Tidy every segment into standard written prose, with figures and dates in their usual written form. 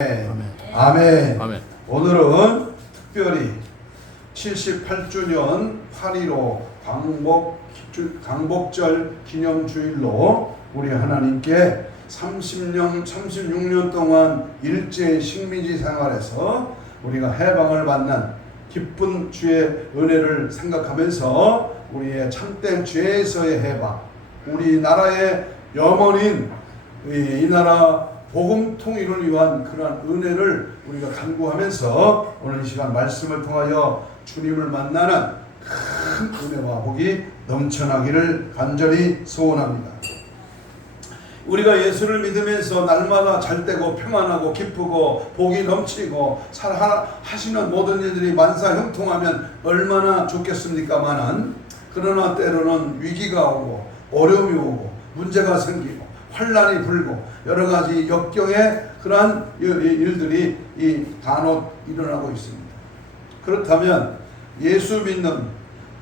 아멘. 아멘. 아멘. 오늘은 특별히 78주년 8.15 광복절 기념주일로 우리 하나님께 36년 동안 일제 식민지 생활에서 우리가 해방을 받는 기쁜 주의 은혜를 생각하면서 우리의 참된 죄에서의 해방, 우리나라의 염원인 이 나라 복음 통일을 위한 그러한 은혜를 우리가 간구하면서 오늘 이 시간 말씀을 통하여 주님을 만나는 큰 은혜와 복이 넘쳐나기를 간절히 소원합니다. 우리가 예수를 믿으면서 날마다 잘되고 평안하고 기쁘고 복이 넘치고 하시는 모든 일들이 만사형통하면 얼마나 좋겠습니까마는, 그러나 때로는 위기가 오고 어려움이 오고 문제가 생기고 환란이 불고 여러 가지 역경의 그러한 일들이 간혹 일어나고 있습니다. 그렇다면 예수 믿는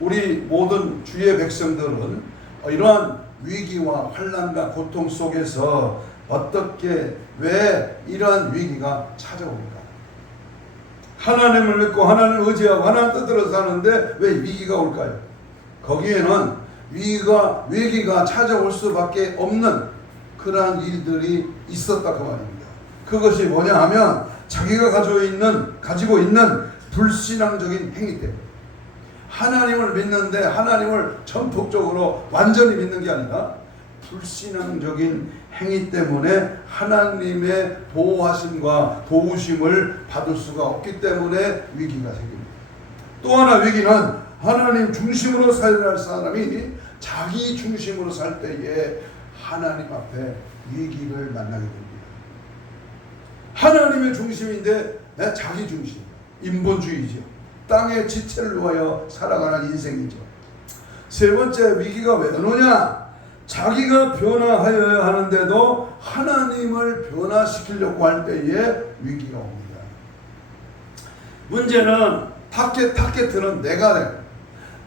우리 모든 주의 백성들은 이러한 위기와 환란과 고통 속에서 어떻게, 왜 이러한 위기가 찾아옵니까? 하나님을 믿고 하나님을 의지하고 하나님 뜻대로 사는데 왜 위기가 올까요? 거기에는 위기가 찾아올 수밖에 없는 그러한 일들이 있었다 그 말입니다. 그것이 뭐냐 하면 자기가 가지고 있는 불신앙적인 행위 때문에, 하나님을 믿는데 하나님을 전폭적으로 완전히 믿는 게 아니라 불신앙적인 행위 때문에 하나님의 보호하심과 도우심을 받을 수가 없기 때문에 위기가 생깁니다. 또 하나 위기는 하나님 중심으로 살아야 할 사람이 자기 중심으로 살 때에 하나님 앞에 위기를 만나게 됩니다. 하나님의 중심인데 자기 중심, 인본주의죠. 땅의 지체를 위하여 살아가는 인생이죠. 세 번째 위기가 왜 오느냐? 자기가 변화하여야 하는데도 하나님을 변화시키려고 할 때에 위기가 옵니다. 문제는 타겟은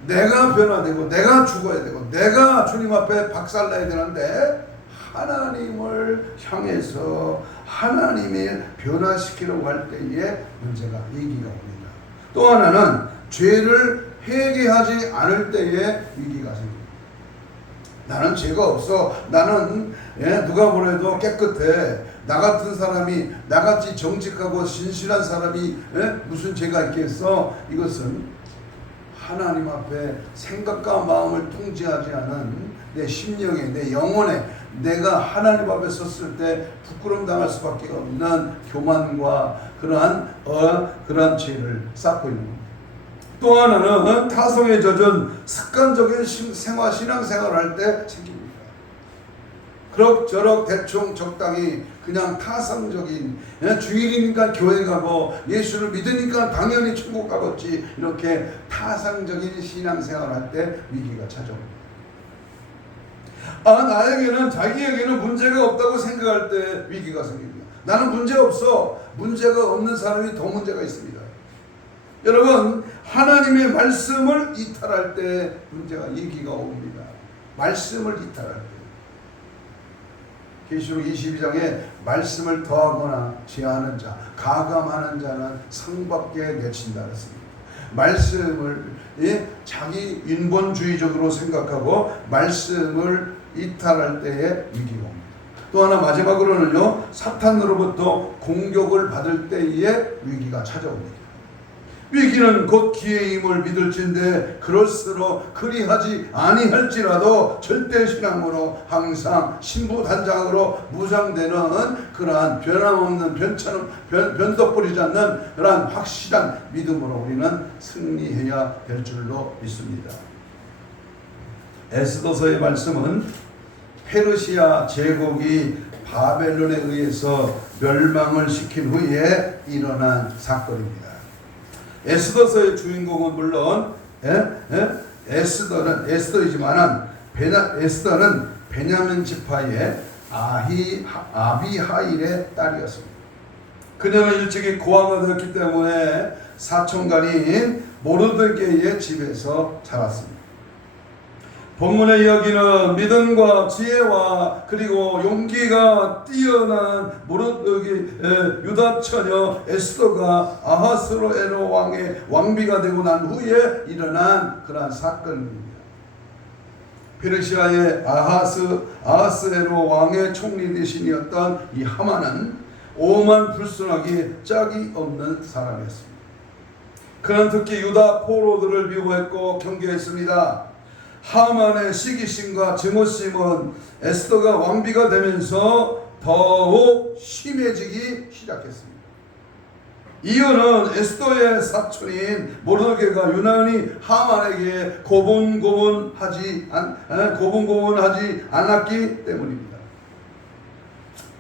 내가 변화되고 내가 죽어야 되고 내가 주님 앞에 박살나야 되는데, 하나님을 향해서 하나님을 변화시키려고 할 때에 문제가, 위기가 옵니다. 또 하나는 죄를 회개하지 않을 때에 위기가 생깁니다. 나는 죄가 없어, 나는 누가 뭐래도 깨끗해, 나 같은 사람이, 나같이 정직하고 신실한 사람이 무슨 죄가 있겠어? 이것은 하나님 앞에 생각과 마음을 통제하지 않은 내 심령에, 내 영혼에, 내가 하나님 앞에 섰을 때 부끄러움 당할 수밖에 없는 교만과 그러한 죄를 쌓고 있는 겁니다. 또 하나는 타성에 젖은 습관적인 신앙생활을 할 때 생깁니다. 그럭저럭 대충 적당히 그냥 타성적인, 주일이니까 교회 가고 예수를 믿으니까 당연히 천국 가겠지, 이렇게 타성적인 신앙생활을 할 때 위기가 찾아옵니다. 나에게는, 자기에게는 문제가 없다고 생각할 때 위기가 생깁니다. 나는 문제 없어. 문제가 없는 사람이 더 문제가 있습니다. 여러분, 하나님의 말씀을 이탈할 때 위기가 옵니다. 말씀을 이탈할 때. 계시록 22장에 말씀을 더하거나 제하는 자, 가감하는 자는 상 받게 내친다 그랬습니다. 말씀을 자기 인본주의적으로 생각하고 말씀을 이탈할 때에 위기가 옵니다. 또 하나 마지막으로는요, 사탄으로부터 공격을 받을 때에 위기가 찾아옵니다. 위기는 곧 기회의 힘을 믿을진데 그럴수록 그리하지 아니할지라도 절대신앙으로 항상 신부단장으로 무장되는 그러한 변함없는 변덕 부리지 않는 그러한 확실한 믿음으로 우리는 승리해야 될 줄로 믿습니다. 에스더서의 말씀은 페르시아 제국이 바벨론에 의해서 멸망을 시킨 후에 일어난 사건입니다. 에스더서의 주인공은 물론 에스더이지만은 에스더는 베냐민 지파의 아비하일의 딸이었습니다. 그녀는 일찍이 고아가 되었기 때문에 사촌간인 모르드게의 집에서 자랐습니다. 본문의 이야기는 믿음과 지혜와 그리고 용기가 뛰어난 유다 처녀 에스더가 아하스로에로 왕의 왕비가 되고 난 후에 일어난 그러한 사건입니다. 페르시아의 아하스에로 왕의 총리 대신이었던 이 하만은 오만 불순하기 짝이 없는 사람이었습니다. 그는 특히 유다 포로들을 미워했고 경계했습니다. 하만의 시기심과 증오심은 에스더가 왕비가 되면서 더욱 심해지기 시작했습니다. 이유는 에스더의 사촌인 모르드게가 유난히 하만에게 고분고분하지 않았기 때문입니다.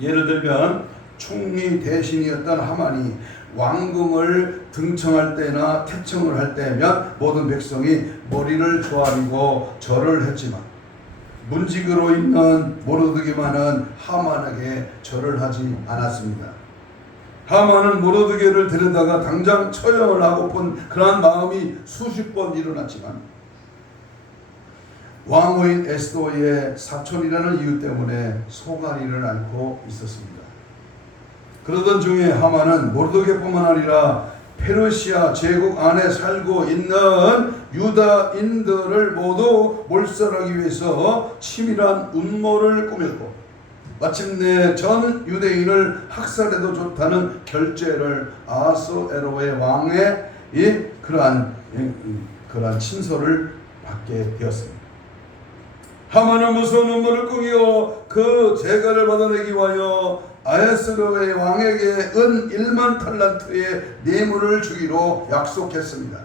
예를 들면 총리 대신이었던 하만이 왕궁을 등청할 때나 태청을 할 때면 모든 백성이 머리를 조아리고 절을 했지만 문직으로 있는 모르드게만은 하만에게 절을 하지 않았습니다. 하만은 모르드게를 데려다가 당장 처형을 하고픈 그러한 마음이 수십 번 일어났지만 왕후인 에스더의 사촌이라는 이유 때문에 소가리를 앓고 있었습니다. 그러던 중에 하만은 모르드게뿐만 아니라 페르시아 제국 안에 살고 있는 유다인들을 모두 몰살하기 위해서 치밀한 음모를 꾸몄고 마침내 전 유대인을 학살해도 좋다는 결재를 아하스에로의 왕의 그러한 친서를 받게 되었습니다. 하만은 무서운 음모를 꾸미어 그 재가를 받아내기 위하여 아하스에로의 왕에게 은 1만 탈란트의 뇌물을 주기로 약속했습니다.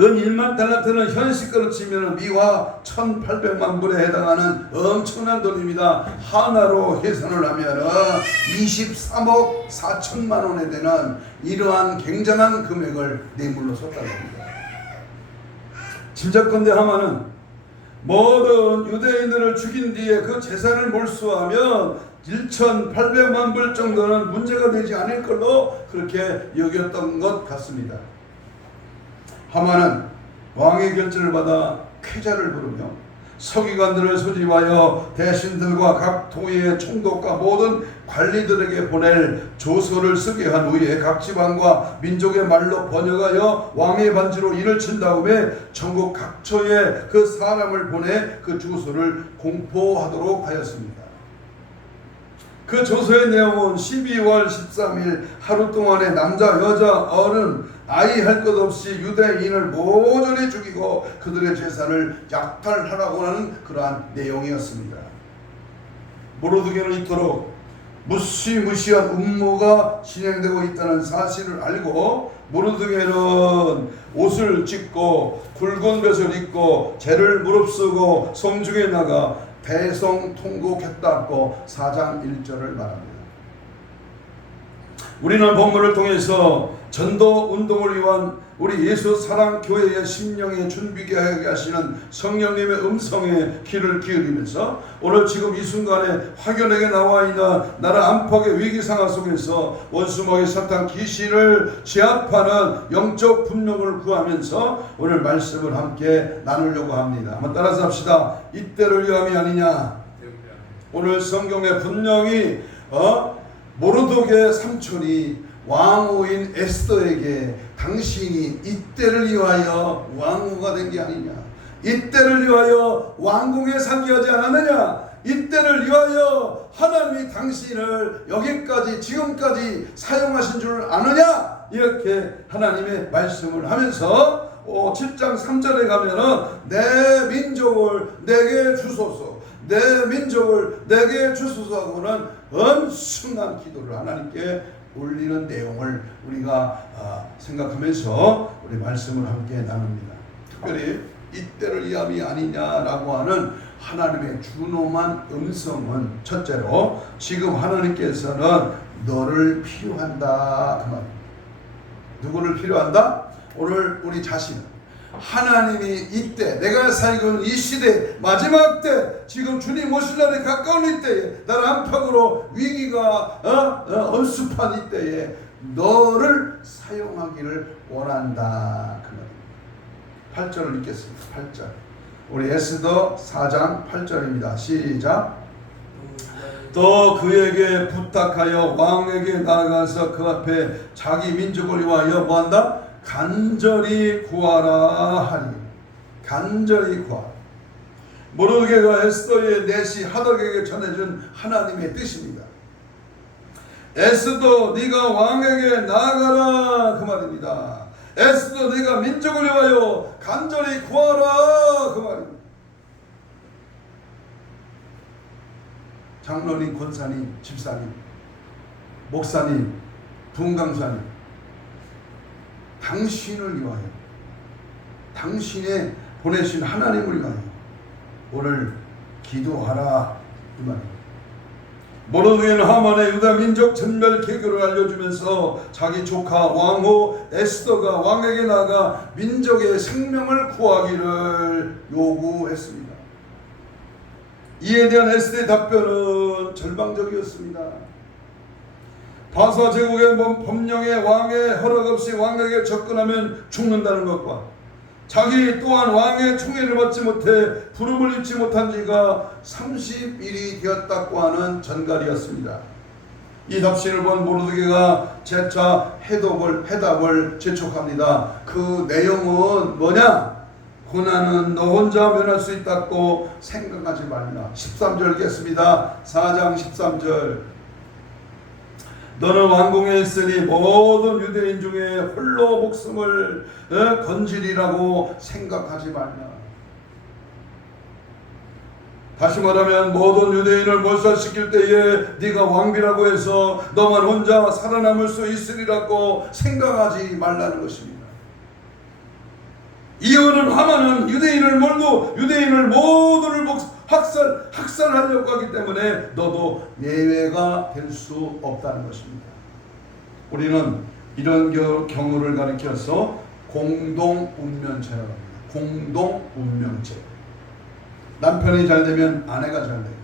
은 1만 달란트는 현식으로 치면 미화 1800만 불에 해당하는 엄청난 돈입니다. 하나로 계산을 하면 23억 4천만 원에 되는 이러한 굉장한 금액을 뇌물로 줬다고 합니다. 짐작컨대 하만은 모든 유대인들을 죽인 뒤에 그 재산을 몰수하면 1,800만 불 정도는 문제가 되지 않을 걸로 그렇게 여겼던 것 같습니다. 하만은 왕의 결재를 받아 쾌자를 부르며 서기관들을 소집하여 대신들과 각 도의 총독과 모든 관리들에게 보낼 조서를 쓰게 한 후에 각 지방과 민족의 말로 번역하여 왕의 반지로 인을 친 다음에 전국 각처에 그 사람을 보내 그 주소를 공포하도록 하였습니다. 그 조서의 내용은 12월 13일 하루 동안에 남자, 여자, 어른, 아이 할 것 없이 유대인을 모조리 죽이고 그들의 재산을 약탈하라고 하는 그러한 내용이었습니다. 모르드게는 이토록 무시무시한 음모가 진행되고 있다는 사실을 알고 모르드게는 옷을 찢고 굵은 벼슬 입고 재를 무릅쓰고 성중에 나가 대성통곡했다고 4장 1절을 말합니다. 우리는 본문을 통해서 전도 운동을 위한 우리 예수 사랑 교회의 심령에 준비하게 하시는 성령님의 음성에 귀를 기울이면서 오늘 지금 이 순간에 확연하게 나와 있는 나라 안팎의 위기 상황 속에서 원수마귀 사탄 귀신을 제압하는 영적 분명을 구하면서 오늘 말씀을 함께 나누려고 합니다. 한번 따라서 합시다. 이때를 위함이 아니냐. 오늘 성경에 분명히 모르드게 삼촌이 왕후인 에스더에게 당신이 이때를 위하여 왕후가 된 게 아니냐, 이때를 위하여 왕궁에 상기하지 않았느냐, 이때를 위하여 하나님이 당신을 여기까지 지금까지 사용하신 줄 아느냐, 이렇게 하나님의 말씀을 하면서 7장 3절에 가면은 내 민족을 내게 주소서, 내 민족을 내게 주소서 하고는 엄청난 기도를 하나님께 올리는 내용을 우리가 생각하면서 우리 말씀을 함께 나눕니다. 특별히 이때를 위함이 아니냐라고 하는 하나님의 준엄한 음성은 첫째로 지금 하나님께서는 너를 필요한다 그 말입니다. 누구를 필요한다? 오늘 우리 자신, 하나님이 이때 내가 살고 있는 이 시대 마지막 때 지금 주님 오실 날에 가까운 이때에 나라 안팎으로 위기가 엄습한 이때에 너를 사용하기를 원한다 그 말입니다. 8절을 읽겠습니다. 8절 우리 에스더 4장 8절입니다. 시작. 또 그에게 부탁하여 왕에게 나아가서 그 앞에 자기 민족을 위하여 뭐한다? 간절히 구하라 하니. 간절히 구하라. 모르드게가 에스더의 내시 하닥에게 전해준 하나님의 뜻입니다. 에스더 네가 왕에게 나아가라 그 말입니다. 에스더 네가 민족을 위하여 간절히 구하라 그 말입니다. 장로님, 권사님, 집사님, 목사님, 분강사님, 당신을 위하여, 당신의 보내신 하나님을 위하여 오늘 기도하라 이 말입니다. 모르드게는 하만의 유다 민족 전멸 계교를 알려주면서 자기 조카 왕후 에스더가 왕에게 나가 민족의 생명을 구하기를 요구했습니다. 이에 대한 에스더의 답변은 절망적이었습니다. 바사 제국의 법령에 왕의 허락 없이 왕에게 접근하면 죽는다는 것과 자기 또한 왕의 총애를 받지 못해 부름을 입지 못한 지가 30일이 되었다고 하는 전갈이었습니다. 이 답신을 본 모르드게가 재차 해답을 재촉합니다. 그 내용은 뭐냐? 고난은 너 혼자 면할 수 있다고 생각하지 말라. 13절 읽겠습니다. 4장 13절. 너는 왕궁에 있으니 모든 유대인 중에 홀로 목숨을 건지리라고 생각하지 말라. 다시 말하면 모든 유대인을 몰살시킬 때에 네가 왕비라고 해서 너만 혼자 살아남을 수 있으리라고 생각하지 말라는 것입니다. 이유는 하만은 유대인을 몰고 유대인을 모두를 학살하려고 하기 때문에 너도 예외가 될 수 없다는 것입니다. 우리는 이런 경우를 가리켜서 공동 운명체라고 합니다. 공동 운명체. 남편이 잘 되면 아내가 잘 되고,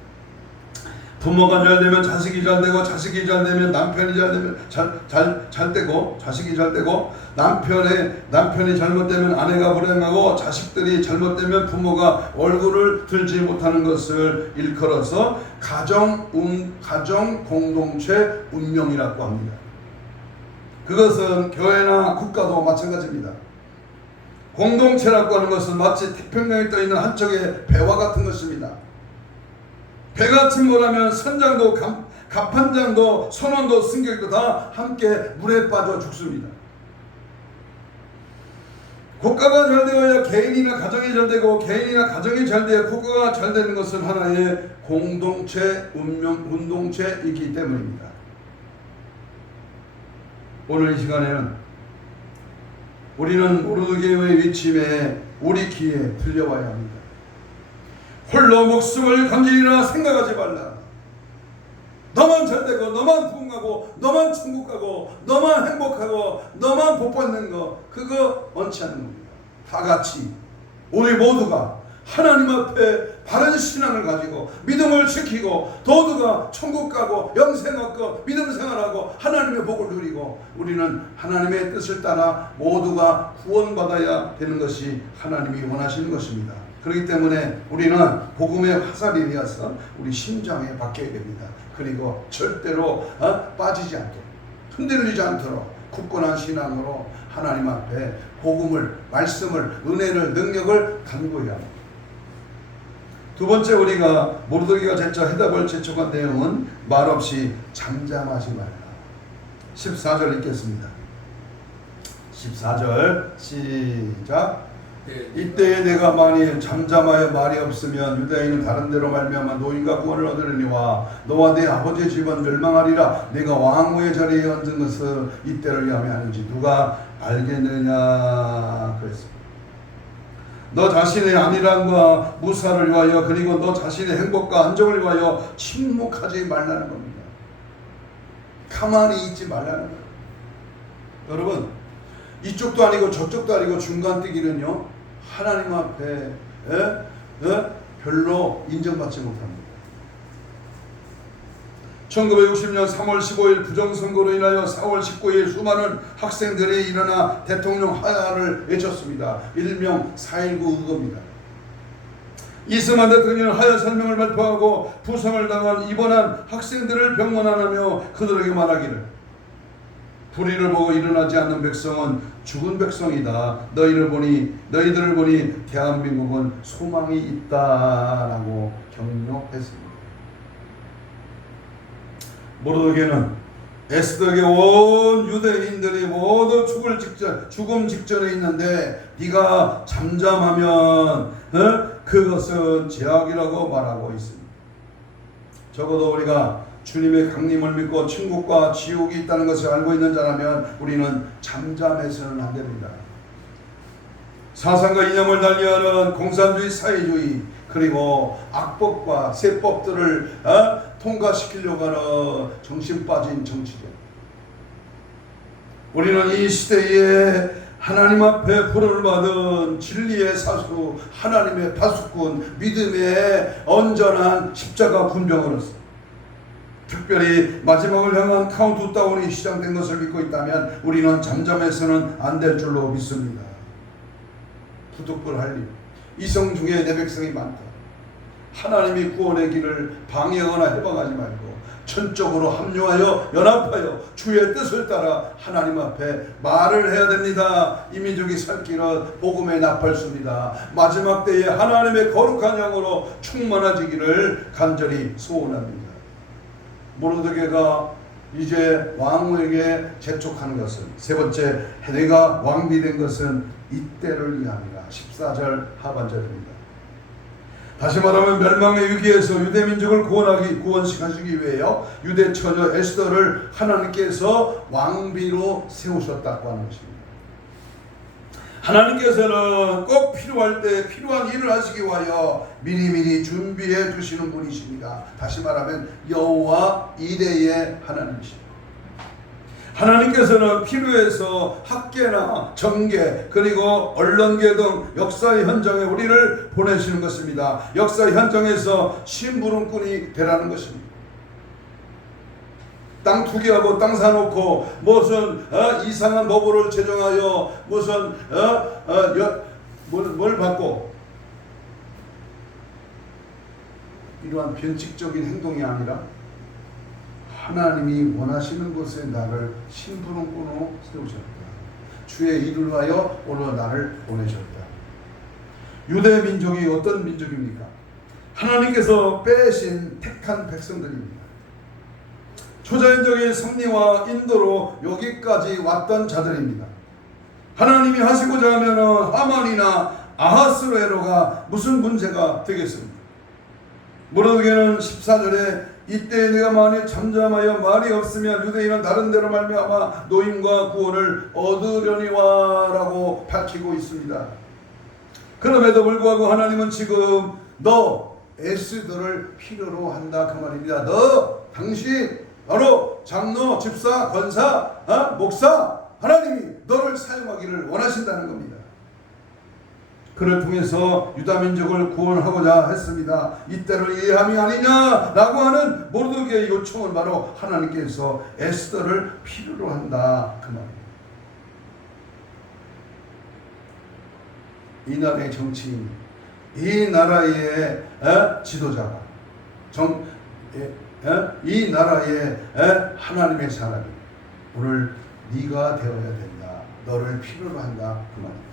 부모가 잘 되면 자식이 잘 되고, 자식이 잘 되면 남편이 잘 되면 잘 되고, 자식이 잘 되고, 남편이 잘못되면 아내가 불행하고, 자식들이 잘못되면 부모가 얼굴을 들지 못하는 것을 일컬어서 가정 공동체 운명이라고 합니다. 그것은 교회나 국가도 마찬가지입니다. 공동체라고 하는 것은 마치 태평양에 떠있는 한쪽의 배와 같은 것입니다. 배가 침몰하면 선장도 갑판장도 선원도 승객도 다 함께 물에 빠져 죽습니다. 국가가 잘 되어야 개인이나 가정이 잘 되고, 개인이나 가정이 잘 되어야 국가가 잘 되는 것은 하나의 공동체 운동체이기 때문입니다. 오늘 이 시간에는 우리는 모르드게의 위침에 우리 귀에 들려와야 합니다. 홀로 목숨을 건지리라 생각하지 말라. 너만 잘되고, 너만 부흥하고, 너만 천국 가고, 너만 행복하고, 너만 복 받는 거, 그거 원치 않는 겁니다. 다 같이 우리 모두가 하나님 앞에 바른 신앙을 가지고 믿음을 지키고 모두가 천국 가고 영생 얻고 믿음 생활하고 하나님의 복을 누리고, 우리는 하나님의 뜻을 따라 모두가 구원받아야 되는 것이 하나님이 원하시는 것입니다. 그렇기 때문에 우리는 복음의 화살이 되어서 우리 심장에 박혀야 됩니다. 그리고 절대로 빠지지 않도록, 흔들리지 않도록 굳건한 신앙으로 하나님 앞에 복음을, 말씀을, 은혜를, 능력을 간구해야 합니다. 두 번째, 우리가 모르드게가 재차 해답을 재촉한 내용은 말없이 잠잠하지 말라. 14절 읽겠습니다. 14절 시작. 이때에 내가 만일 잠잠하여 말이 없으면 유다인은 다른 데로 말미암아 노인과 구원을 얻으려니와 너와 내 아버지의 집은 멸망하리라. 내가 왕후의 자리에 앉은 것을 이때를 위하여 하는지 누가 알겠느냐 그랬습니다. 너 자신의 안일함과 무사를 위하여, 그리고 너 자신의 행복과 안정을 위하여 침묵하지 말라는 겁니다. 가만히 있지 말라는 거예요. 여러분, 이쪽도 아니고 저쪽도 아니고 중간뛰기는요, 하나님 앞에 별로 인정받지 못합니다. 1960년 3월 15일 부정선거로 인하여 4월 19일 수많은 학생들이 일어나 대통령 하야를 외쳤습니다. 일명 4.19 의거입니다. 이승만 대통령은 하야 설명을 발표하고 부상을 당한 입원한 학생들을 병원하며 그들에게 말하기를 불의를 보고 일어나지 않는 백성은 죽은 백성이다. 너희들을 보니 대한민국은 소망이 있다라고 격려했습니다. 모르드게는 에스더에게 온 유대인들이 모두 죽음 직전에 있는데 네가 잠잠하면 그것은 죄악이라고 말하고 있습니다. 적어도 우리가 주님의 강림을 믿고 천국과 지옥이 있다는 것을 알고 있는 자라면 우리는 잠잠해서는 안 됩니다. 사상과 이념을 달리하는 공산주의, 사회주의, 그리고 악법과 세법들을 통과시키려고 하는 정신 빠진 정치적. 우리는 이 시대에 하나님 앞에 부름을 받은 진리의 사수, 하나님의 파수꾼, 믿음의 온전한 십자가 군병으로서 특별히 마지막을 향한 카운트다운이 시작된 것을 믿고 있다면 우리는 잠잠해서는 안 될 줄로 믿습니다. 부득불할 일. 이성 중에 내 백성이 많다. 하나님이 구원의 길을 방해하거나 해방하지 말고 전적으로 합류하여 연합하여 주의 뜻을 따라 하나님 앞에 말을 해야 됩니다. 이 민족이 살 길은 복음의 나팔수입니다. 마지막 때에 하나님의 거룩한 영으로 충만해지기를 간절히 소원합니다. 모르드게가 이제 왕후에게 재촉하는 것은 세 번째, 내가 왕비 된 것은 이때를 위함이라. 14절 하반절입니다. 다시 말하면 멸망의 위기에서 유대 민족을 구원시키기 위하여 유대 처녀 에스더를 하나님께서 왕비로 세우셨다고 하는 것입니다. 하나님께서는 꼭 필요할 때 필요한 일을 하시기 위하여 미리미리 준비해 두시는 분이십니다. 다시 말하면 여호와 이레의 하나님이십니다. 하나님께서는 필요해서 학계나 정계 그리고 언론계 등 역사의 현장에 우리를 보내시는 것입니다. 역사 현장에서 심부름꾼이 되라는 것입니다. 땅 투기하고 땅 사놓고 무슨 이상한 법을 제정하여 무슨 뭘 받고 이러한 변칙적인 행동이 아니라 하나님이 원하시는 곳에 나를 심부름꾼으로 세우셨다. 주의 일을 위하여 오늘 나를 보내셨다. 유대 민족이 어떤 민족입니까? 하나님께서 빼신 택한 백성들입니다. 초자연적인 섭리와 인도로 여기까지 왔던 자들입니다. 하나님이 하시고자 하면 하만이나 아하스로에로가 무슨 문제가 되겠습니까? 모르드게는 14절에 이때 내가 만일 잠잠하여 말이 없으면 유대인은 다른 데로 말미암아 노임과 구원을 얻으려니와 라고 밝히고 있습니다. 그럼에도 불구하고 하나님은 지금 너 에스더를 필요로 한다 그 말입니다. 당신 바로 장로, 집사, 권사, 목사, 하나님이 너를 사용하기를 원하신다는 겁니다. 그를 통해서 유다민족을 구원하고자 했습니다. 이때를 이해함이 아니냐라고 하는 모르드게의 요청은 바로 하나님께서 에스더를 필요로 한다 그 말입니다. 이 나라의 정치인, 이 나라의 지도자가 이 나라의 하나님의 사람이 오늘 네가 되어야 된다. 너를 필요로 한다 그 말입니다.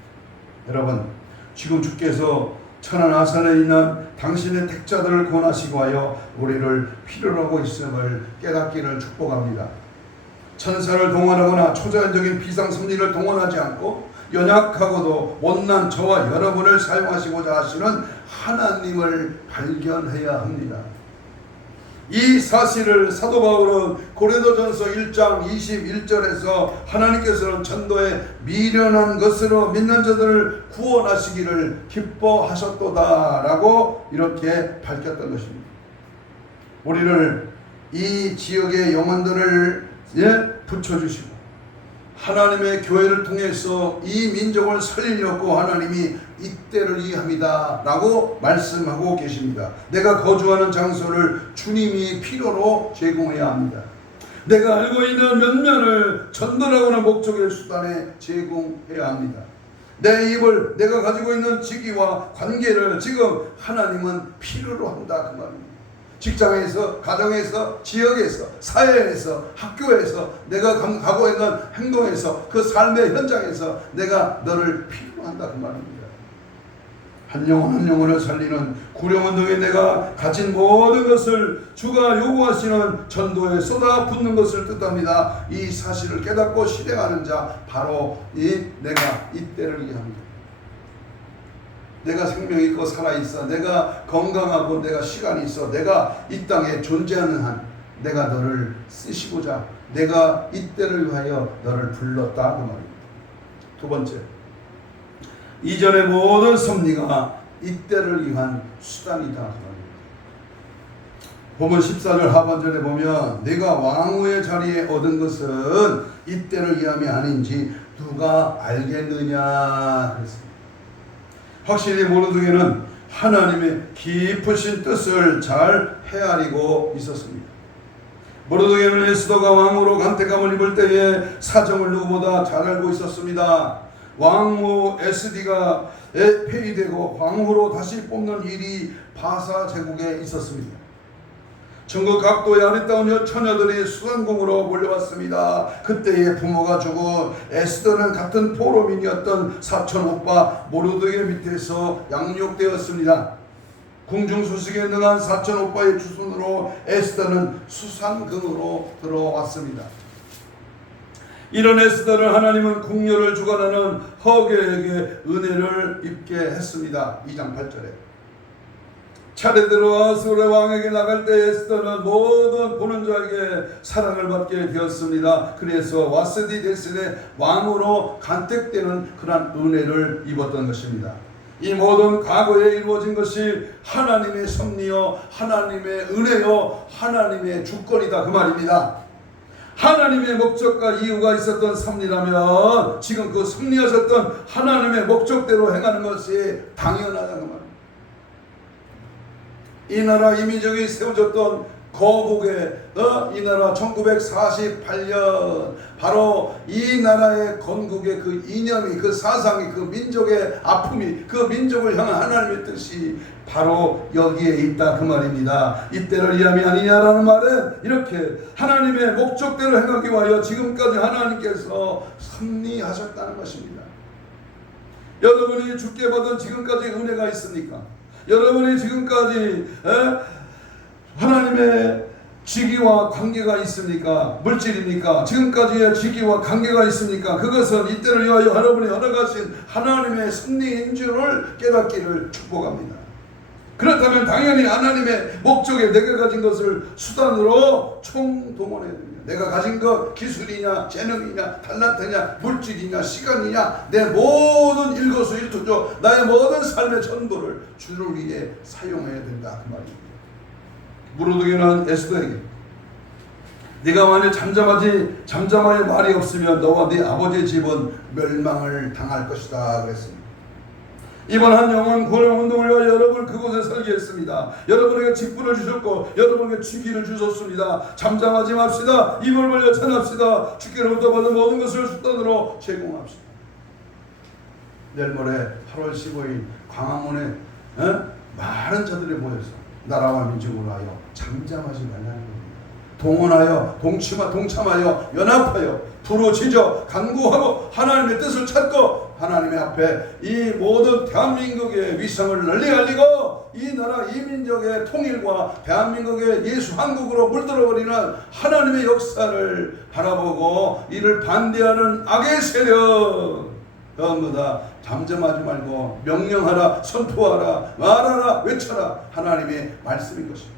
여러분, 지금 주께서 천안 아산에 있는 당신의 택자들을 권하시고 하여 우리를 필요로 하고 있음을 깨닫기를 축복합니다. 천사를 동원하거나 초자연적인 비상섭리를 동원하지 않고 연약하고도 못난 저와 여러분을 사용하시고자 하시는 하나님을 발견해야 합니다. 이 사실을 사도 바울은 고린도전서 1장 21절에서 하나님께서는 전도에 미련한 것으로 믿는 자들을 구원하시기를 기뻐하셨도다 라고 이렇게 밝혔던 것입니다. 우리를 이 지역의 영혼들을 붙여주시고 하나님의 교회를 통해서 이 민족을 살리려고 하나님이 이때를 이해합니다 라고 말씀하고 계십니다. 내가 거주하는 장소를 주님이 필요로 제공해야 합니다. 내가 알고 있는 면면을 전도라고 하는 목적의 수단에 제공해야 합니다. 내 입을 내가 가지고 있는 직위와 관계를 지금 하나님은 필요로 한다 그 말입니다. 직장에서, 가정에서, 지역에서, 사회에서, 학교에서, 내가 가고 있는 행동에서, 그 삶의 현장에서 내가 너를 필요로 한다 그 말입니다. 한 영혼 한 영혼을 살리는 구령운동에 내가 가진 모든 것을 주가 요구하시는 전도에 쏟아붓는 것을 뜻합니다. 이 사실을 깨닫고 실행하는 자 바로 내가 이때를 이해합니다. 내가 생명 있고 살아있어, 내가 건강하고 내가 시간이 있어, 내가 이 땅에 존재하는 한 내가 너를 쓰시고자 내가 이때를 위하여 너를 불렀다 그 말입니다. 두 번째, 이전의 모든 섭리가 이때를 위한 수단이다. 본문 14절 하반절에 보면 내가 왕후의 자리에 얻은 것은 이때를 위함이 아닌지 누가 알겠느냐 그랬습니다. 확실히 모르드게는 하나님의 깊으신 뜻을 잘 헤아리고 있었습니다. 모르드게는 에스더가 왕으로 간택감을 입을 때에 사정을 누구보다 잘 알고 있었습니다. 왕후 에스디가 폐위되고 왕후로 다시 뽑는 일이 바사 제국에 있었습니다. 전국 각도의 아리따운 처녀들이 수상궁으로 몰려왔습니다. 그때의 부모가 죽은 에스더는 같은 포로민이었던 사촌 오빠 모르드게 밑에서 양육되었습니다. 궁중수식에 능한 사촌 오빠의 주순으로 에스더는 수상궁으로 들어왔습니다. 이런 에스더를 하나님은 궁녀를 주관하는 허게에게 은혜를 입게 했습니다. 2장 8절에 차례대로 아수르의 왕에게 나갈 때 에스더는 모든 보는 자에게 사랑을 받게 되었습니다. 그래서 와스디 데스의 왕으로 간택되는 그런 은혜를 입었던 것입니다. 이 모든 과거에 이루어진 것이 하나님의 섭리요, 하나님의 은혜요, 하나님의 주권이다 그 말입니다. 하나님의 목적과 이유가 있었던 섭리라면 지금 그 섭리하셨던 하나님의 목적대로 행하는 것이 당연하다는 말입니다. 이 나라 이민족이 세워졌던 거국의 이 나라 1948년 바로 이 나라의 건국의 그 이념이, 그 사상이, 그 민족의 아픔이, 그 민족을 향한 하나님의 뜻이 바로 여기에 있다 그 말입니다. 이때를 위함이 아니냐라는 말은 이렇게 하나님의 목적대로 행하기 위하여 지금까지 하나님께서 섭리하셨다는 것입니다. 여러분이 주께 받은 지금까지 은혜가 있습니까? 여러분이 지금까지 하나님의 직위와 관계가 있습니까? 물질입니까? 지금까지의 직위와 관계가 있습니까? 그것은 이때를 위하여 여러분이 허락하신 하나님의 섭리인 줄을 깨닫기를 축복합니다. 그렇다면 당연히 하나님의 목적에 내가 가진 것을 수단으로 총동원해야 됩니다. 내가 가진 것 기술이냐 재능이냐 탤런트냐 물질이냐 시간이냐 내 모든 일거수일투족 나의 모든 삶의 전부를 주를 위해 사용해야 된다 그 말입니다. 모르드게는 에스더에게 네가 만일 잠잠하여 말이 없으면 너와 네 아버지의 집은 멸망을 당할 것이다 그랬습니다. 이번 한 영혼 구원 운동을 위하여 여러분을 그곳에 살게 했습니다. 여러분에게 직분을 주셨고 여러분에게 직위를 주셨습니다. 잠잠하지 맙시다. 입을 벌려 찬합시다. 주께로부터 받은 모든 것을 수단으로 제공합시다. 내일 모레 8월 15일 광화문에 많은 자들이 모여서 나라와 민족을 위하여 잠잠하지 말라는 겁니다. 동원하여 동참하여 연합하여 부르짖어 간구하고 하나님의 뜻을 찾고 하나님의 앞에 이 모든 대한민국의 위성을 널리 알리고 이 나라 이 민족의 통일과 대한민국의 예수 한국으로 물들어버리는 하나님의 역사를 바라보고 이를 반대하는 악의 세력 전부 다 잠잠하지 말고 명령하라, 선포하라, 말하라, 외쳐라 하나님의 말씀인 것입니다.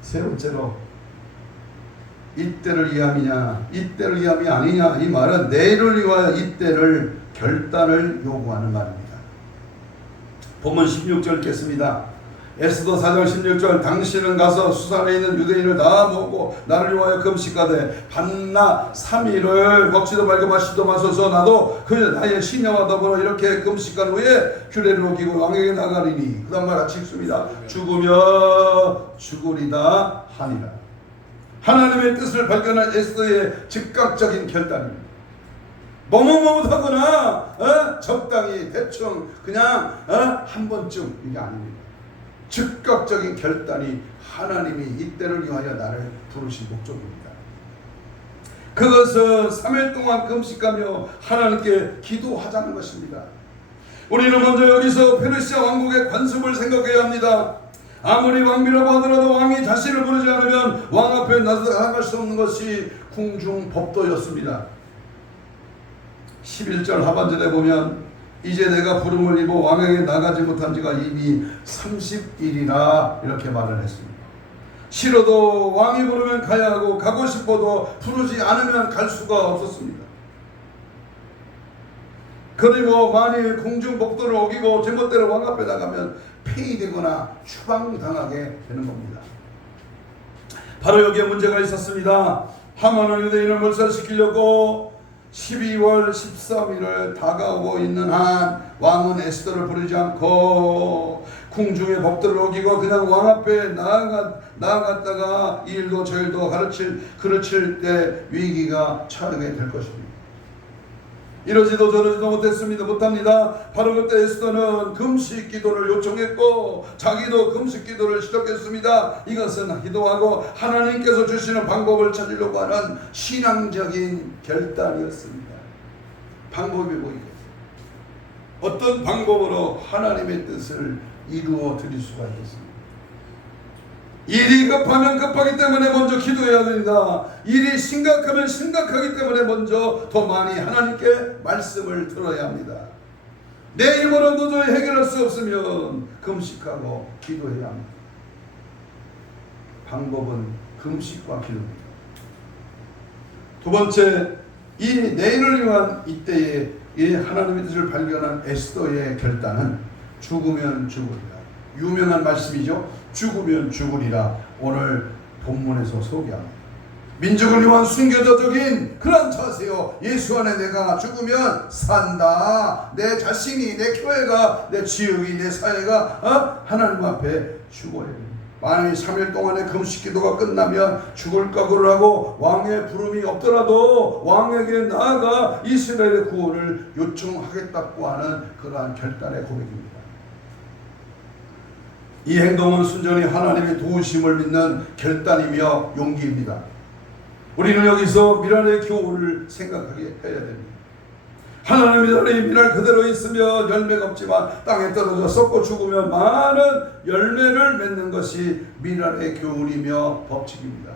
세 번째로 이때를 위함이냐 이때를 위함이 아니냐 이 말은 내일을 위하여 이때를 결단을 요구하는 말입니다. 본문 16절 읽겠습니다. 에스더 4장 16절 당신은 가서 수산에 있는 유대인을 다 모으고 나를 위하여 금식하되 밤낮 3일을 먹지도 말고 마시도 마소서 나도 그 나의 시녀와 더불어 이렇게 금식한 후에 규례를 어기고 왕에게 나가리니 그 다음 말 같이 읽습니다. 죽으며 죽으리다 하니라. 하나님의 뜻을 발견한 에스더의 즉각적인 결단입니다. 머뭇머뭇하거나 적당히 대충 그냥 한 번쯤 이게 아닙니다. 즉각적인 결단이 하나님이 이때를 위하여 나를 부르신 목적입니다. 그것은 3일 동안 금식하며 하나님께 기도하자는 것입니다. 우리는 먼저 여기서 페르시아 왕국의 관습을 생각해야 합니다. 아무리 왕비라고 하더라도 왕이 자신을 부르지 않으면 왕 앞에 나아갈 수 없는 것이 궁중법도였습니다. 11절 하반절에 보면 이제 내가 부름을 입어 왕에게 나가지 못한 지가 이미 30일이라 이렇게 말을 했습니다. 싫어도 왕이 부르면 가야 하고 가고 싶어도 부르지 않으면 갈 수가 없었습니다. 그리고 만일 궁중법도를 어기고 제멋대로 왕 앞에 나가면 폐위되거나 추방당하게 되는 겁니다. 바로 여기에 문제가 있었습니다. 하만은 유대인을 몰살시키려고 12월 13일을 다가오고 있는 한 왕은 에스더를 부르지 않고 궁중의 법도를 어기고 그냥 왕 앞에 나아갔다가 이 일도 저 일도 가르칠 때 위기가 처하게 될 것입니다. 이러지도 저러지도 못합니다. 바로 그때 에스더는 금식 기도를 요청했고 자기도 금식 기도를 시작했습니다. 이것은 기도하고 하나님께서 주시는 방법을 찾으려고 하는 신앙적인 결단이었습니다. 방법이 뭐이겠어요? 어떤 방법으로 하나님의 뜻을 이루어 드릴 수가 있겠습니까? 일이 급하면 급하기 때문에 먼저 기도해야 됩니다. 일이 심각하면 심각하기 때문에 먼저 더 많이 하나님께 말씀을 들어야 합니다. 내 힘으로 도저히 해결할 수 없으면 금식하고 기도해야 합니다. 방법은 금식과 기도입니다. 두 번째, 이 내일을 위한 이때에 이 하나님의 뜻을 발견한 에스더의 결단은 죽으면 죽으리라. 유명한 말씀이죠. 죽으면 죽으리라. 오늘 본문에서 소개합니다. 민족을 위한 순교자적인 그런 자세요. 예수 안에 내가 죽으면 산다. 내 자신이, 내 교회가, 내 지역이, 내 사회가 하나님 앞에 죽어야 됩니다. 만일 3일 동안의 금식 기도가 끝나면 죽을 각오를 하고 왕의 부름이 없더라도 왕에게 나아가 이스라엘의 구원을 요청하겠다고 하는 그러한 결단의 고백입니다. 이 행동은 순전히 하나님의 도우심을 믿는 결단이며 용기입니다. 우리는 여기서 미랄의 교훈을 생각하게 해야 됩니다. 하나님의 미랄 그대로 있으며 열매가 없지만 땅에 떨어져 썩고 죽으면 많은 열매를 맺는 것이 미랄의 교훈이며 법칙입니다.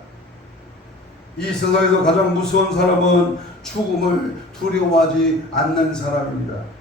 이 세상에서 가장 무서운 사람은 죽음을 두려워하지 않는 사람입니다.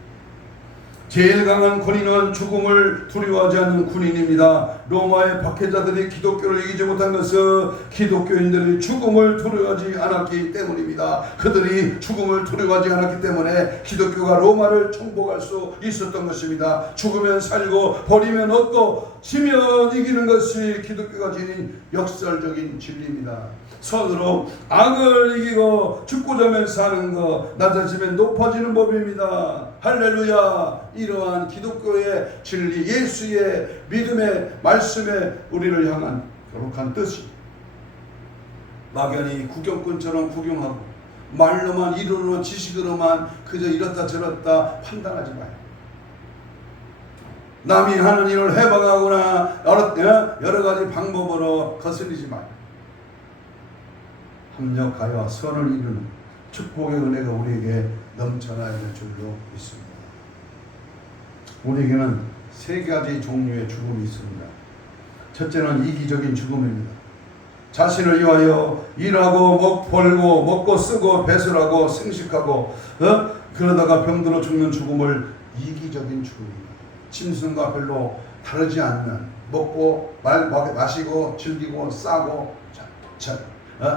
제일 강한 군인은 죽음을 두려워하지 않는 군인입니다. 로마의 박해자들이 기독교를 이기지 못한 것은 기독교인들이 죽음을 두려워하지 않았기 때문입니다. 그들이 죽음을 두려워하지 않았기 때문에 기독교가 로마를 정복할 수 있었던 것입니다. 죽으면 살고 버리면 얻고 지면 이기는 것이 기독교가 지닌 역설적인 진리입니다. 손으로 악을 이기고 죽고자 하면 사는 것, 낮아지면 높아지는 법입니다. 할렐루야. 이러한 기독교의 진리, 예수의 믿음의 말씀에 우리를 향한 거룩한 뜻이 막연히 구경꾼처럼 구경하고 말로만 이론으로 지식으로만 그저 이렇다 저렇다 판단하지 마요. 남이 하는 일을 해방하거나 여러 가지 방법으로 거슬리지 마요. 합력하여 선을 이루는 축복의 은혜가 우리에게 넘쳐나야 될 줄로 믿습니다. 우리에게는 세 가지 종류의 죽음이 있습니다. 첫째는 이기적인 죽음입니다. 자신을 위하여 일하고 벌고 먹고 쓰고 배설하고 생식하고 그러다가 병들어 죽는 죽음을 이기적인 죽음입니다. 짐승과 별로 다르지 않는 먹고 마시고 즐기고 싸고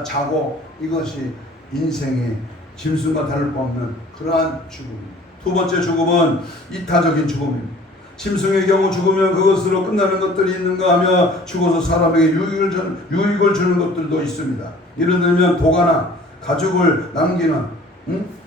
자고 이것이 인생의 짐승과 다를 바 없는 그러한 죽음입니다. 두 번째 죽음은 이타적인 죽음입니다. 짐승의 경우 죽으면 그것으로 끝나는 것들이 있는가 하며 죽어서 사람에게 유익을 주는 것들도 있습니다. 예를 들면 도가나 가족을 남기는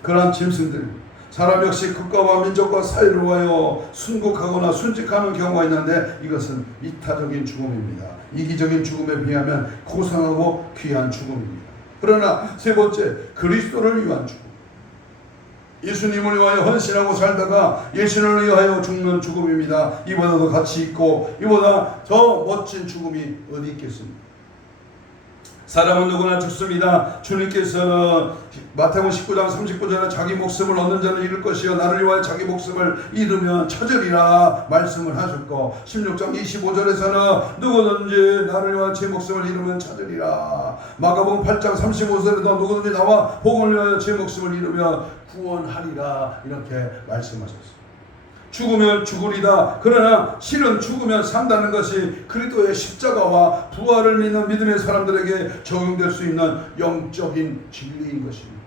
그러한 짐승들입니다. 사람 역시 국가와 민족과 사회를 위하여 순국하거나 순직하는 경우가 있는데 이것은 이타적인 죽음입니다. 이기적인 죽음에 비하면 고상하고 귀한 죽음입니다. 그러나 세 번째, 그리스도를 위한 죽음. 예수님을 위하여 헌신하고 살다가 예수님을 위하여 죽는 죽음입니다. 이보다도 가치 있고 이보다 더 멋진 죽음이 어디 있겠습니까? 사람은 누구나 죽습니다. 주님께서는 마태복음 19장 39절에 자기 목숨을 얻는 자는 잃을 것이요 나를 위하여 자기 목숨을 잃으면 찾으리라 말씀을 하셨고, 16장 25절에서는 누구든지 나를 위하여 제 목숨을 잃으면 찾으리라. 마가복음 8장 35절에도 누구든지 나와 복음을 위하여 제 목숨을 잃으면 구원하리라 이렇게 말씀하셨습니다. 죽으면 죽으리다. 그러나 실은 죽으면 산다는 것이 그리스도의 십자가와 부활을 믿는 믿음의 사람들에게 적용될 수 있는 영적인 진리인 것입니다.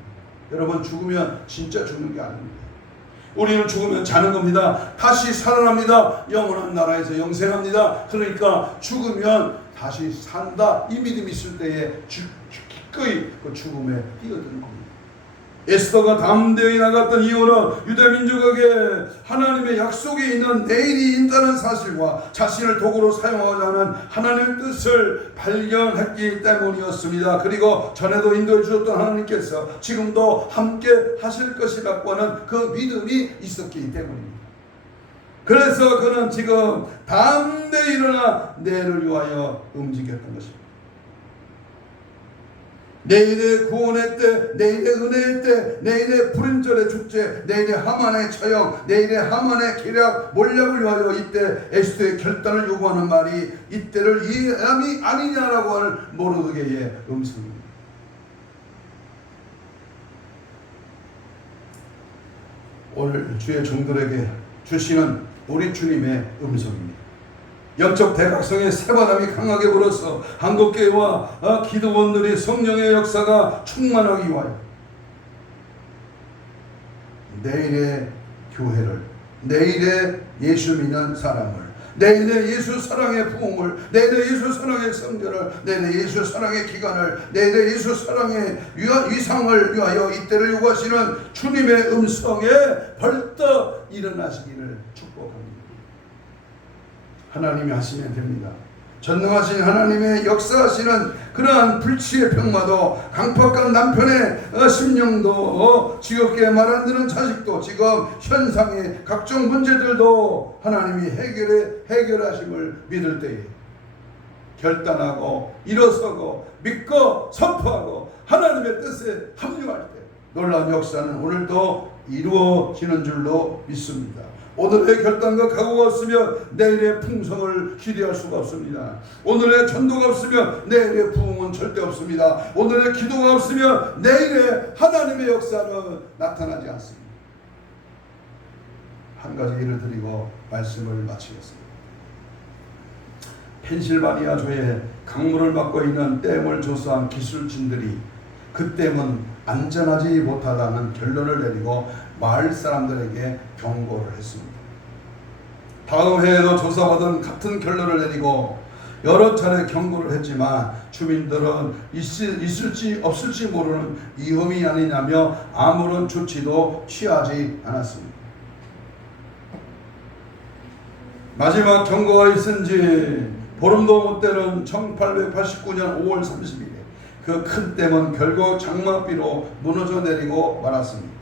여러분, 죽으면 진짜 죽는 게 아닙니다. 우리는 죽으면 자는 겁니다. 다시 살아납니다. 영원한 나라에서 영생합니다. 그러니까 죽으면 다시 산다, 이 믿음이 있을 때에 기꺼이 그 죽음에 뛰어드는 겁니다. 에스더가 담대히 나갔던 이유는 유대민족에게 하나님의 약속이 있는 내일이 있다는 사실과 자신을 도구로 사용하고자 하는 하나님의 뜻을 발견했기 때문이었습니다. 그리고 전에도 인도해 주셨던 하나님께서 지금도 함께 하실 것이라고 하는 그 믿음이 있었기 때문입니다. 그래서 그는 지금 담대히 일어나 내일을 위하여 움직였던 것입니다. 내일의 구원의 때, 내일의 은혜의 때, 내일의 불임절의 축제, 내일의 하만의 처형, 내일의 하만의 계략, 몰약을 위하여 이때 에스더의 결단을 요구하는 말이 이때를 이해함이 아니냐라고 하는 모르드게의 음성입니다. 오늘 주의 종들에게 주시는 우리 주님의 음성입니다. 영적 대각성의 새바람이 강하게 불어서 한국교회와 기도원들이 성령의 역사가 충만하기 위하여 내일의 교회를, 내일의 예수 믿는 사람을, 내일의 예수 사랑의 부흥을, 내일의 예수 사랑의 성결을, 내일의 예수 사랑의 기간을, 내일의 예수 사랑의 위상을 위하여 이때를 요구하시는 주님의 음성에 벌떡 일어나시기를 축복합니다. 하나님이 하시면 됩니다. 전능하신 하나님의 역사하시는 그러한 불치의 병마도, 강팍한 남편의 심령도, 지겹게 말 안 듣는 자식도, 지금 현상의 각종 문제들도 하나님이 해결하심을 믿을 때에 결단하고 일어서고 믿고 선포하고 하나님의 뜻에 합류할 때 놀라운 역사는 오늘도 이루어지는 줄로 믿습니다. 오늘의 결단과 각오가 없으면 내일의 풍성을 기대할 수가 없습니다. 오늘의 전도가 없으면 내일의 부흥은 절대 없습니다. 오늘의 기도가 없으면 내일의 하나님의 역사는 나타나지 않습니다. 한 가지 예를 드리고 말씀을 마치겠습니다. 펜실바니아주에 강물을 막고 있는 댐을 조사한 기술진들이 그 댐은 안전하지 못하다는 결론을 내리고 마을 사람들에게 경고를 했습니다. 다음 해에도 조사받은 같은 결론을 내리고 여러 차례 경고를 했지만 주민들은 있을지 없을지 모르는 위험이 아니냐며 아무런 조치도 취하지 않았습니다. 마지막 경고가 있은지 보름도 못 되는 1889년 5월 30일에 그 큰 댐은 결국 장막비로 무너져 내리고 말았습니다.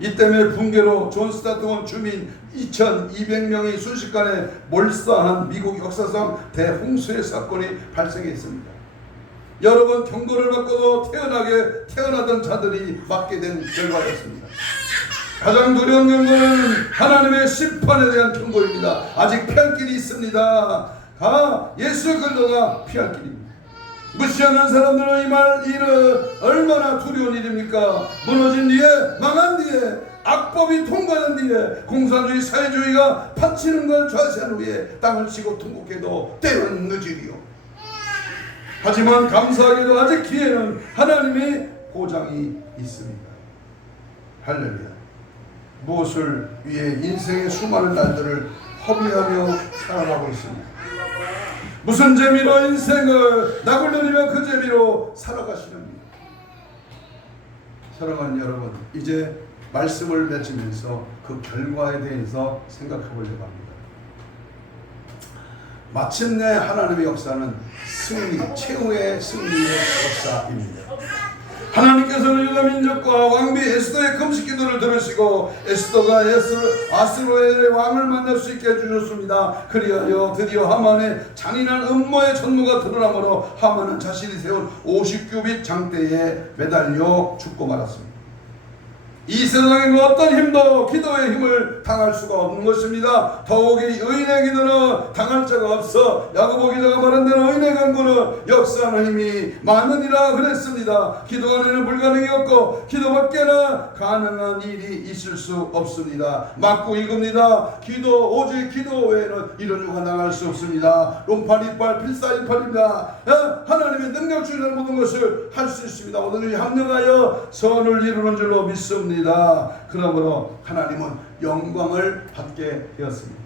이 댐의 붕괴로 존 스타트원 주민 2200명이 순식간에 몰사한 미국 역사상 대홍수의 사건이 발생했습니다. 여러 번 경고를 받고도 태어나던 자들이 맞게 된 결과였습니다. 가장 두려운 경고는 하나님의 심판에 대한 경고입니다. 아직 피할 길이 있습니다. 예수 그리스도가 피할 길입니다. 무시하는 사람들은 이 일은 얼마나 두려운 일입니까? 무너진 뒤에, 망한 뒤에, 악법이 통과한 뒤에, 공산주의 사회주의가 파치는 걸 좌시한 후에 땅을 치고 통곡해도 때는 늦으리요. 하지만 감사하게도 아직 기회는 하나님의 보장이 있습니다. 할렐루야. 무엇을 위해 인생의 수많은 날들을 허비하며 살아가고 있습니다. 무슨 재미로 인생을 나굴려내며 그 재미로 살아가시는가. 사랑하는 여러분, 이제 말씀을 맺으면서 그 결과에 대해서 생각해 보려고 합니다. 마침내 하나님의 역사는 최후의 승리의 역사입니다. 하나님께서는 유다 민족과 왕비 에스더의 그의 금식 기도를 들으시고 에스더가 아스로엘의 왕을 만날 수 있게 해주셨습니다. 그리하여 드디어 하만의 잔인한 음모의 전무가 드러나므로 하만은 자신이 세운 50규빗 장대에 매달려 죽고 말았습니다. 이 세상에 그 어떤 힘도 기도의 힘을 당할 수가 없는 것입니다. 더욱이 의인의 기도는 당할 자가 없어 야고보 기자가 말한 대로 의인의 간구는 역사하는 힘이 많으니라 그랬습니다. 기도 안에는 불가능이 없고 기도밖에는 가능한 일이 있을 수 없습니다. 맞고 이겁니다. 오직 기도 외에는 이런 유가 나갈 수 없습니다. 롬팔 이빨 필사이팔입니다. 하나님의 능력 주시는 모든 것을 할 수 있습니다. 오늘 합력하여 선을 이루는 줄로 믿습니다. 그러므로 하나님은 영광을 받게 되었습니다.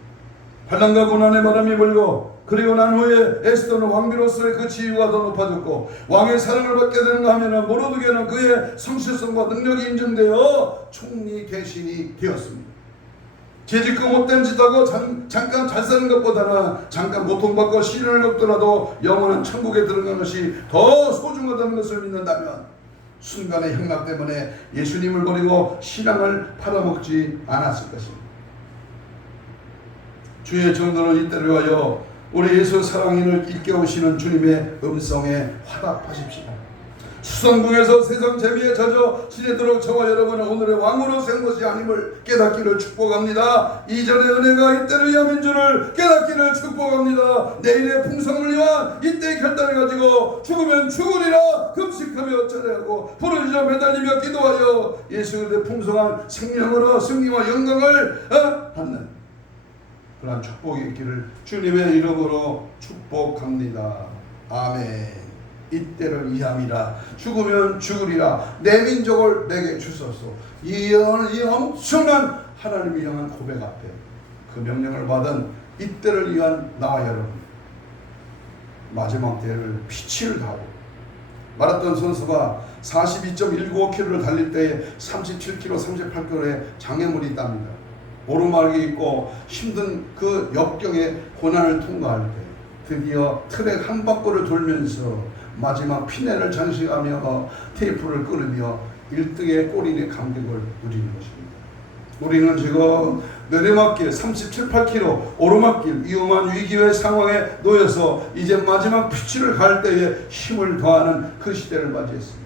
환난과 고난의 바람이 불고 그리고 난 후에 에스더는 왕비로서의 그 지위가 더 높아졌고 왕의 사랑을 받게 되는가 하면 모르드게는 그의 성실성과 능력이 인정되어 총리 대신이 되었습니다. 재직도 못된 짓하고 잠깐 잘 사는 것보다는 잠깐 고통받고 시련을 겪더라도 영원한 천국에 들어가는 것이 더 소중하다는 것을 믿는다면 순간의 향락 때문에 예수님을 버리고 신앙을 팔아먹지 않았을 것입니다. 주의 정도는 이때를 위하여 우리 예수 사랑인을 일깨우시는 주님의 음성에 화답하십시오. 수성궁에서 세상 재미에 젖어 지내도록 저와 여러분은 오늘의 왕으로 생 것이 아님을 깨닫기를 축복합니다. 이전의 은혜가 이때를 위함인 줄을 깨닫기를 축복합니다. 내일의 풍성을 위한 이때의 결단을 가지고 죽으면 죽으리라 금식하며 찬양하고 부르짖어 매달리며 기도하여 예수 그리스도의 풍성한 생명으로 승리와 영광을 받는 그러한 축복이 있기를 주님의 이름으로 축복합니다. 아멘. 이때를 위함이라 죽으면 죽으리라 내 민족을 내게 주소서. 이 엄청난 하나님을 향한 고백 앞에 그 명령을 받은 이때를 위한 나와 여러분, 마지막 때를 피치를 다하고 마라톤 선수가 42.195km를 달릴 때에 37km, 38km의 장애물이 있답니다. 오르막이 있고 힘든 그 역경의 고난을 통과할 때 드디어 트랙 한 바퀴를 돌면서 마지막 피난을 장식하며 테이프를 끊으며 1등의 꼬리의 감격을 누리는 것입니다. 우리는 지금 내리막길 37, 8km 오르막길 위험한 위기의 상황에 놓여서 이제 마지막 피치를 갈 때에 힘을 더하는 그 시대를 맞이했습니다.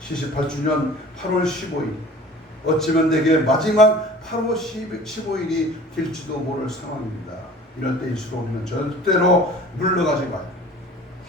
78주년 8월 15일 어찌면 내게 마지막 8월 15일이 될지도 모를 상황입니다. 이럴 때일수록 우리는 절대로 물러가지 말고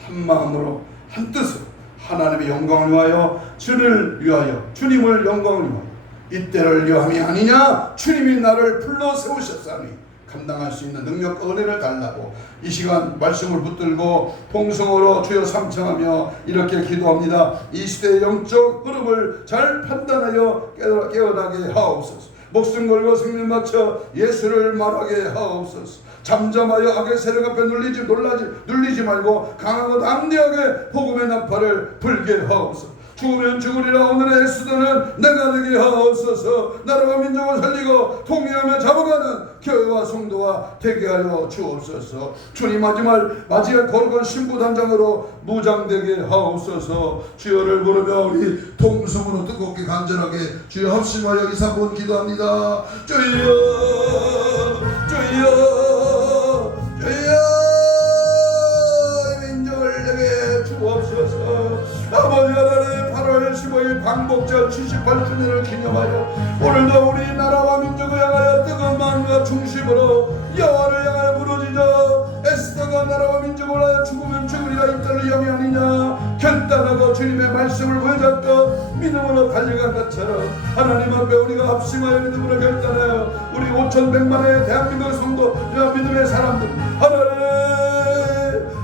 한 마음으로 한 뜻으로 하나님의 영광을 위하여 주를 위하여 주님을 영광을 위하여 이때를 위함이 아니냐 주님이 나를 불러 세우셨사니 감당할 수 있는 능력과 은혜를 달라고 이 시간 말씀을 붙들고 통성으로 주여 삼창하며 이렇게 기도합니다. 이 시대의 영적 흐름을 잘 판단하여 깨어나게 하옵소서. 목숨 걸고 생명 맞춰 예수를 말하게 하옵소서. 잠잠하여 악의 세력 앞에 눌리지 말고 강하고 담대하게 복음의 나팔을 불게 하옵소서. 죽으면 죽으리라 오늘의 에스더는 내가 되게 하옵소서. 나라와 민족을 살리고 통일하며 잡아가는 교회와 성도가 되게 하여 주옵소서. 주님 마지막 거룩한 신부단장으로 무장되게 하옵소서. 주여를 부르며 우리 통성으로 뜨겁게 간절하게 주여 합심하여 이사분 기도합니다. 주여 주여 이 민족을 내게 주옵소서. 아버지 하나님 8월 15일 광복절 78주년을 기념하여 오늘도 우리 나라와 민족을 향하여 뜨거운 마음과 중심으로 여호와를 향하여 부르짖어 에스더가 나라와 민족을 하여 죽으면 죽으리라 이때를 위함이 아니냐 결단하고 주님의 말씀을 붙잡고 믿음으로 달려간 것처럼 하나님 앞에 우리가 합심하여 믿음으로 결단하여 우리 5,100만의 대한민국 성도 믿음의 사람들 하나님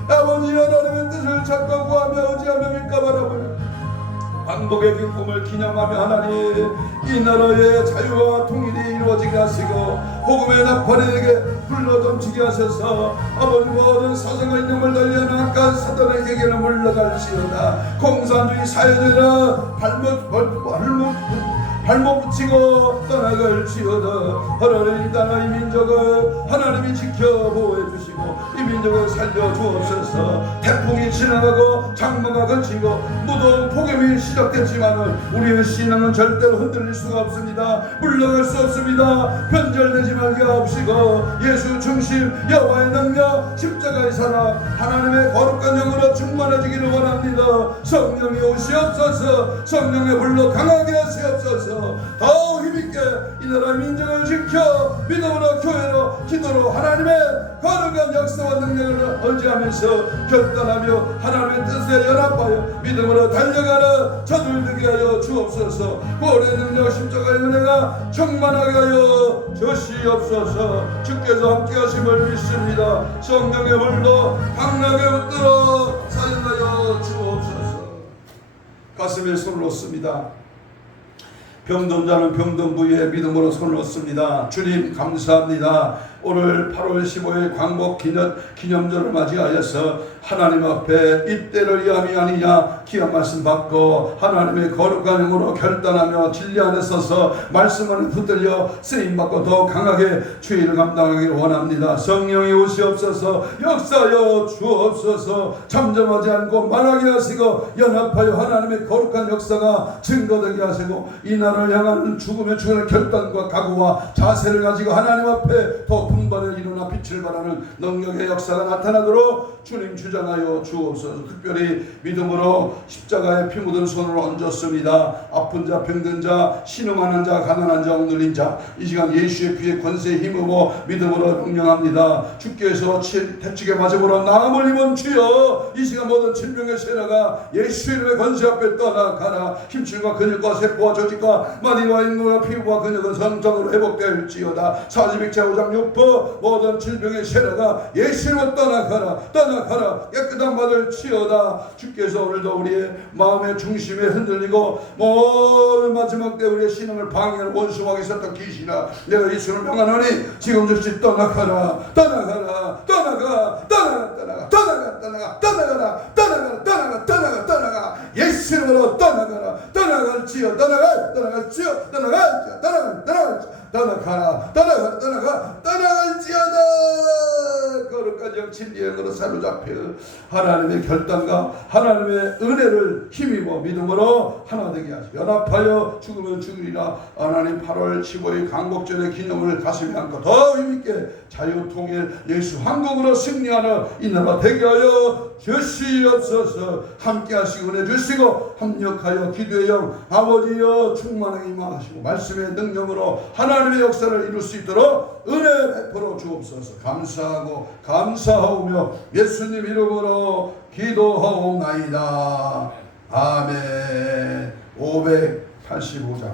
아버지 하나님의 뜻을 찾고 구하며 의지하며 믿가 바라보는 광복의 기쁨을 기념하며 하나님 이 나라의 자유와 통일이 이루어지게 하시고 복음의 나팔이 되게 불러넘치게 하셔서 아버지 모든 사상과 이념을 달리하는 악한 사단의 계계를 물러갈지어다. 공산주의 사회주의라 발목 발목 붙이고 떠나갈지어다. 하나님 나라 이 민족을 하나님이 지켜 보호해 주시고 이 민족을 살려 주옵소서. 태풍이 지나가고 장마가 그치고 무더운 폭염이 시작됐지만은 우리의 신앙은 절대로 흔들릴 수가 없습니다. 물러갈 수 없습니다. 변절되지 말게 하옵시고 예수 중심 여호와의 능력 십자가의 사랑 하나님의 거룩한 영으로 충만해지기를 원합니다. 성령이 오시옵소서. 성령의 불로 강하게 하시옵소서. 더 힘있게 이 나라 민족을 지켜 믿음으로 교회로 기도로 하나님의 거룩한 역사와 능력을 의지하면서 결단하며 하나님의 뜻에 연합하여 믿음으로 달려가는 저들 되게 하여 주옵소서. 구원의 능력 십자가의 은혜가 충만하게 하여 주시옵소서. 주께서 함께 하심을 믿습니다. 성령의 불로 강하게 붙들어 사용하여 주옵소서. 가슴에 손을 놓습니다. 병든 자는 병든 부위에 믿음으로 손을 놓습니다. 주님 감사합니다. 오늘 8월 15일 광복 기념절을 맞이하여서 하나님 앞에 입대를 위함이 아니냐 귀한 말씀 받고 하나님의 거룩한 영으로 결단하며 진리 안에 서서 말씀 안에 붙들려 쓰임받고 더 강하게 주의를 감당하기를 원합니다. 성령이 오시옵소서. 역사하여 주옵소서. 잠잠하지 않고 말하게 하시고 연합하여 하나님의 거룩한 역사가 증거되게 하시고 이 나라를 향하는 죽음의 결단과 각오와 자세를 가지고 하나님 앞에 더 분발에 일어나 빛을 발하는 능력의 역사가 나타나도록 주님 주장하여 주옵소서. 특별히 믿음으로 십자가에 피 묻은 손을 얹었습니다. 아픈 자, 병든 자, 신음하는 자, 가난한 자, 억눌린 자, 이 시간 예수의 피에 권세에 힘입어 믿음으로 명령합니다. 주께서 태찍에 맞음으로 나음을 입은 주여, 이 시간 모든 질병의 세라가 예수 이름의 권세 앞에 떠나가라. 힘줄과 근육과 세포와 조직과 마디와 인물과 피부와 근육은 성정으로 회복될지어다. 사지백자 5장 6부 모든 질병의 세라가 예수로 떠나가라. 떠나가라. 깨끗한 받을 치어다. 주께서 오늘도 우리의 마음의 중심에 흔들리고 모든 마지막 때 우리의 신앙을 방해하는 원수하게 있었던 귀신아, 내가 예수를 명하노니 지금 즉시 떠나가라. 떠나가라. 떠나가. 떠나가. 떠나가. 떠나가. 떠나가. 떠나가라. 떠나가. 떠나가. 떠나가. 떠나가. 예수로 떠나가라. 떠나갈지어. 떠나갈. 떠나갈지어. 떠나갈지어. 떠나갈지어. 떠나가라. 떠나가. 떠나가. 떠나갈지어다. 거룩한 영 진리의 영으로 사로잡혀 하나님의 결단과 하나님의 은혜를 힘입어 믿음으로 하나 되게 하시고 연합하여 죽으면 죽으리라. 하나님 8월 15일 강복절의 기념을 가슴에 안고 더 힘있게 자유통일 예수 한국으로 승리하는 이 나라 되게 하여 주시옵소서. 함께 하시고 은혜 주시고 합력하여 기도의 영 아버지여 충만하게 임하시고 말씀의 능력으로 하나님의 역사를 이룰 수 있도록 은혜 베풀어 주옵소서. 감사하고 감사하오며 예수님 이름으로 기도하옵나이다. 아멘. 585장